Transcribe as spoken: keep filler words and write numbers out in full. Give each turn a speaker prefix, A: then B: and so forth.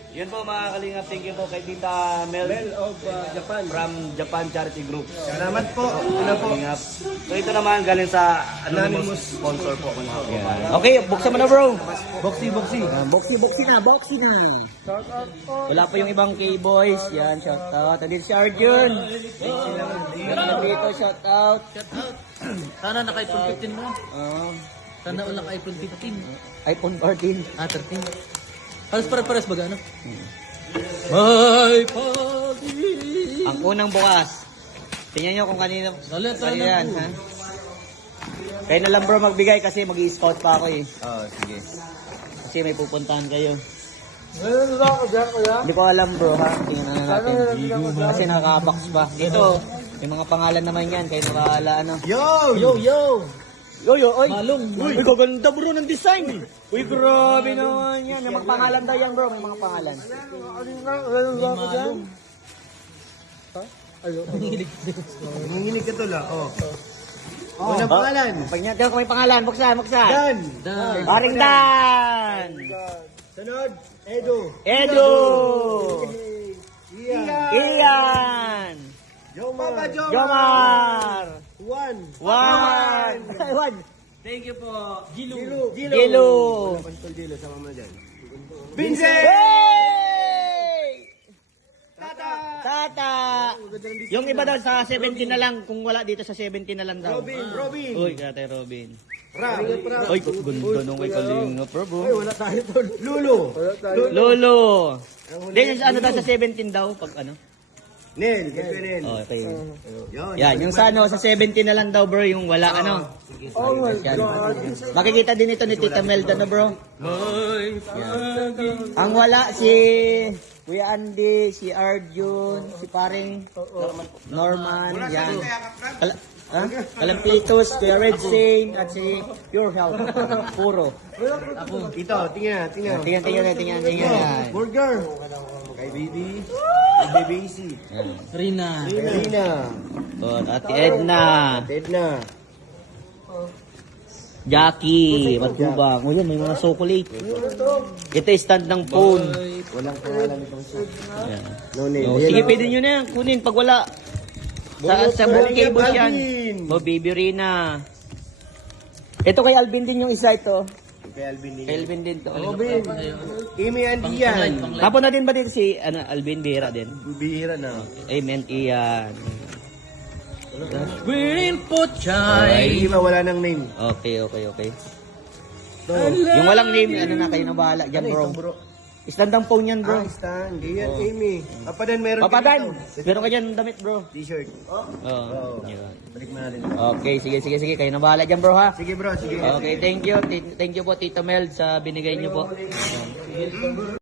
A: Yun po mga kalingap, thank you po kay Tita Mel,
B: Mel of uh, Japan.
A: from Japan Charity Group.
B: Salamat po. Una po.
A: Kalingap. So ito naman galing sa anonymous
B: Anonymous
A: sponsor po. Yeah. Okay, buksan mo na bro.
B: Boxy, boxy.
A: Uh, boxy, boxy na, boxy na.
B: Shout out po.
A: Wala pa yung ibang K-boys. Yan, shout out. Andito si Arjun. Dito, shout out.
C: Sana naka-iPhone fifteen mo.
A: Uh,
C: Sana ulang iPhone fifteen.
A: iPhone fourteen.
C: Ah, thirteen. Halos pare-pares ba ano? May pagi.
A: Ang unang bukas. Tingnan nyo kung kanino.
C: Dali, tara
A: Ano
C: na
A: yan,
C: po.
A: ha? Kayo na lang bro magbigay kasi mag-i-scout pa ako eh.
B: Oh, sige.
A: Kasi may pupuntahan kayo.
B: Meron na ako dyan, kuya.
A: Hindi ko alam bro ha. Tingnan na natin. Kasi naka-box pa. Ito, may mga pangalan naman yan. Kayo nakaala ano.
B: Yo!
C: Yo, yo.
A: Yo, yo, oy!
C: Malong.
A: Uy, gaganda bro ng design! Uy, grabe naman yan. May mga pangalan daw yan bro. May mga pangalan.
B: Meron na ako dyan. Nanginginig ka tol ah. Oh.
A: Oh,
B: Unang pangalan.
A: Pag niya, kung may pangalan, buksan, buksan.
B: Dan.
C: Dan.
A: Paring Dan!
B: Sunod. Edo.
A: Edo!
B: Ian.
A: Ian!
B: Jomar. Papa Jomar.
A: Jomar!
B: Juan.
A: Juan! Juan!
C: Thank you po. Gilu.
B: Gilo.
A: Gilo!
B: Wala pa si Tol Gilo. Sama mo na dyan. Vincent!
A: Hey!
B: Tata!
A: Tata! Yung iba daw sa seventeen na lang, kung wala dito sa seventeen na lang daw.
B: Robin. Robin.
A: Uy, kaya Robin.
B: Ram.
A: Uy, ganda nung kay Kalinga, bro, bro.
B: Ay, wala tayo tol. Lulu. Wala tayo.
A: Lolo! Hindi, ano daw sa seventeen daw, pag ano?
B: Nel. Kaya Nel.
A: Okay.
B: Yun.
A: Yan, yung sa ano, sa seventeen na lang daw, bro, yung wala ano.
B: Oh my
A: Yan.
B: God.
A: Makikita din ito ni Tita Melda na, bro. Ang wala si Kuya Andy, si Arjun, si paring Norman, yan. Kal ha? Kalampitos, Kuya Red Saint, at si Pure Health. Puro.
B: Ito, tingnan, tingnan.
A: Tingnan, tingnan, tingnan, tingnan. Yan.
B: Burger. Kay Baby. Kay Baby Easy.
A: Yan.
C: Rina.
B: Kay Rina.
A: O, Ate Edna,
B: Ted na.
A: Jackie, Matubang. O yun, may mga chocolate. Ito yung stand ng phone.
B: Walang pangalan itong siya.
A: Yan.
B: No name.
A: O, sige, pwede nyo na yan. Kunin pag wala. Sa, sa buong cables yan.
B: Alvin.
A: O, Baby Rina. Ito kay Alvin din yung isa ito.
B: Kay Alvin din.
A: Kay Alvin din to.
B: Robin. Amy and Ian.
A: Tapos na din ba dito si ano, Alvin Bira din?
B: Bibihira na.
A: Amen, Ian.
C: Green po
B: Ay,
C: chay.
B: hindi mawala ng name.
A: Okay, okay, okay.
B: So,
A: Yung walang name, ano na kayo na bahala dyan,
B: ano
A: bro.
B: ito bro?
A: Stand ang phone yan, bro.
B: Ah, stand. Ian, Amy. Papadan meron
A: Papadan!
B: dito.
A: Meron ka dyan damit, bro.
B: T-shirt. Oh.
A: Oo. Yun.
B: Balik mo natin.
A: Okay, sige, sige, sige. Kayo na bahala dyan, bro, ha?
B: Sige bro, sige.
A: Okay, thank you. T- Thank you po, Tita Mel, sa binigay niyo po.